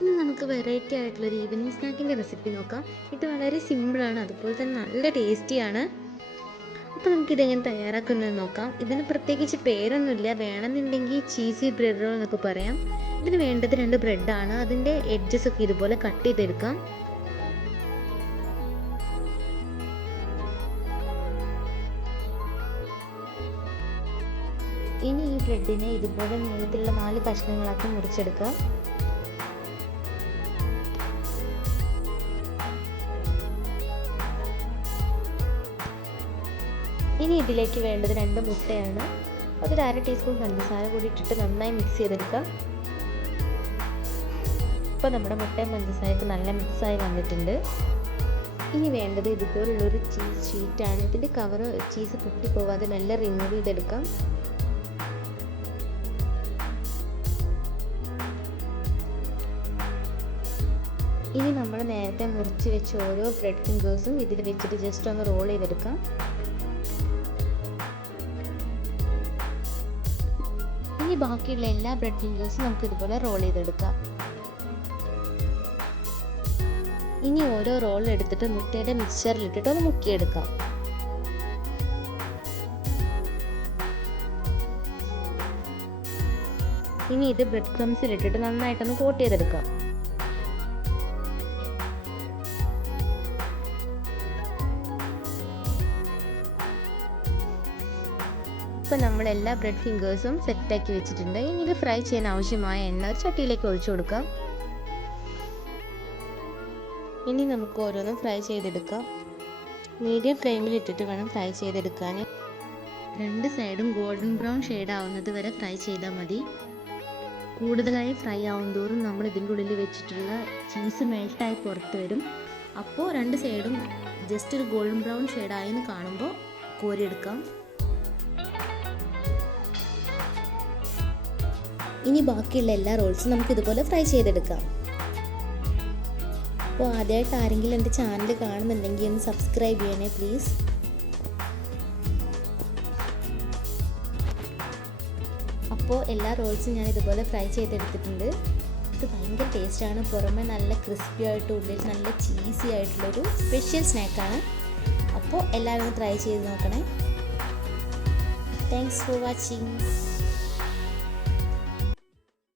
ഇനി നമുക്ക് വെറൈറ്റി ആയിട്ടുള്ളൊരു ഈവനിങ് സ്നാക്കിൻ്റെ റെസിപ്പി നോക്കാം. ഇത് വളരെ സിമ്പിളാണ്, അതുപോലെ തന്നെ നല്ല ടേസ്റ്റിയാണ്. അപ്പോൾ നമുക്കിതെങ്ങനെ തയ്യാറാക്കുന്നത് നോക്കാം. ഇതിന് പ്രത്യേകിച്ച് പേരൊന്നുമില്ല, വേണമെന്നുണ്ടെങ്കിൽ ചീസി ബ്രെഡ് റോൾ എന്നൊക്കെ പറയാം. ഇതിന് വേണ്ടത് 2 ബ്രെഡാണ്. അതിൻ്റെ എഡ്ജസ് ഒക്കെ ഇതുപോലെ കട്ട് ചെയ്തെടുക്കാം. ഇനി ഈ ബ്രെഡിനെ ഇതുപോലെ നീളത്തിലുള്ള 4 കഷ്ണങ്ങളാക്കി മുറിച്ചെടുക്കാം. ഇനി ഇതിലേക്ക് വേണ്ടത് 2 മുട്ടയാണ്. അതൊരു 1/2 ടീസ്പൂൺ പഞ്ചസാര കൂടി ഇട്ടിട്ട് നന്നായി മിക്സ് ചെയ്തെടുക്കാം. ഇപ്പോൾ നമ്മുടെ മുട്ടയും പഞ്ചസാരയൊക്കെ നല്ല മിക്സായി വന്നിട്ടുണ്ട്. ഇനി വേണ്ടത് ഇതുപോലുള്ളൊരു ചീസ് ഷീറ്റാണ്. ഇതിൻ്റെ കവർ ചീസ് പൊട്ടിപ്പോവാതെ മെല്ലെ റിമൂവ് ചെയ്തെടുക്കാം. ഇനി നമ്മൾ നേരത്തെ മുറിച്ച് വെച്ച ഓരോ ബ്രെഡ് ഫിംഗേഴ്സും ഇതിൽ വെച്ചിട്ട് ജസ്റ്റ് ഒന്ന് റോൾ ചെയ്തെടുക്കാം. ഇനി ബാക്കിയുള്ള എല്ലാ ബ്രെഡ് ഫിംഗേഴ്സും നമുക്ക് ഇതുപോലെ റോൾ ചെയ്തെടുക്കാം. ഇനി ഓരോ റോൾ എടുത്തിട്ട് മുട്ടയുടെ മിക്സ്ചറിലിട്ടിട്ട് ഒന്ന് മുക്കിയെടുക്കാം. ഇനി ഇത് ബ്രെഡ് ക്രംസിലിട്ടിട്ട് നന്നായിട്ടൊന്ന് കോട്ട് ചെയ്തെടുക്കാം. ഇപ്പോൾ നമ്മൾ എല്ലാ ബ്രെഡ് ഫിംഗേഴ്സും സെറ്റാക്കി വെച്ചിട്ടുണ്ട്. ഇനി ഇത് ഫ്രൈ ചെയ്യാൻ ആവശ്യമായ എണ്ണ ഒരു ചട്ടിയിലേക്ക് ഒഴിച്ചു കൊടുക്കാം. ഇനി നമുക്ക് ഓരോന്നും ഫ്രൈ ചെയ്തെടുക്കാം. മീഡിയം ഫ്ലെയിമിൽ ഇട്ടിട്ട് വേണം ഫ്രൈ ചെയ്തെടുക്കാൻ. 2 സൈഡും ഗോൾഡൻ ബ്രൗൺ ഷെയ്ഡ് ആവുന്നത് വരെ ഫ്രൈ ചെയ്താൽ മതി. കൂടുതലായി ഫ്രൈ ആവും തോറും നമ്മൾ ഇതിൻ്റെ ഉള്ളിൽ വെച്ചിട്ടുള്ള ചീസ് മെൽട്ടായി പുറത്ത് വരും. അപ്പോൾ 2 സൈഡും ജസ്റ്റ് ഒരു ഗോൾഡൻ ബ്രൗൺ ഷെയ്ഡായെന്ന് കാണുമ്പോൾ കോരിയെടുക്കാം. ഇനി ബാക്കിയുള്ള എല്ലാ റോൾസും നമുക്ക് ഇതുപോലെ ഫ്രൈ ചെയ്തെടുക്കാം. അപ്പോൾ ആദ്യമായിട്ട് ആരെങ്കിലും എൻ്റെ ചാനൽ കാണുന്നുണ്ടെങ്കിൽ ഒന്ന് സബ്സ്ക്രൈബ് ചെയ്യണേ പ്ലീസ്. അപ്പോൾ എല്ലാ റോൾസും ഞാൻ ഇതുപോലെ ഫ്രൈ ചെയ്തെടുത്തിട്ടുണ്ട്. ഇത് ഭയങ്കര ടേസ്റ്റാണ്. പുറമെ നല്ല ക്രിസ്പി ആയിട്ട് ഉള്ളിൽ നല്ല ചീസി ആയിട്ടുള്ളൊരു സ്പെഷ്യൽ സ്നാക്കാണ്. അപ്പോൾ എല്ലാവരും ട്രൈ ചെയ്ത് നോക്കണേ. Thanks for watching.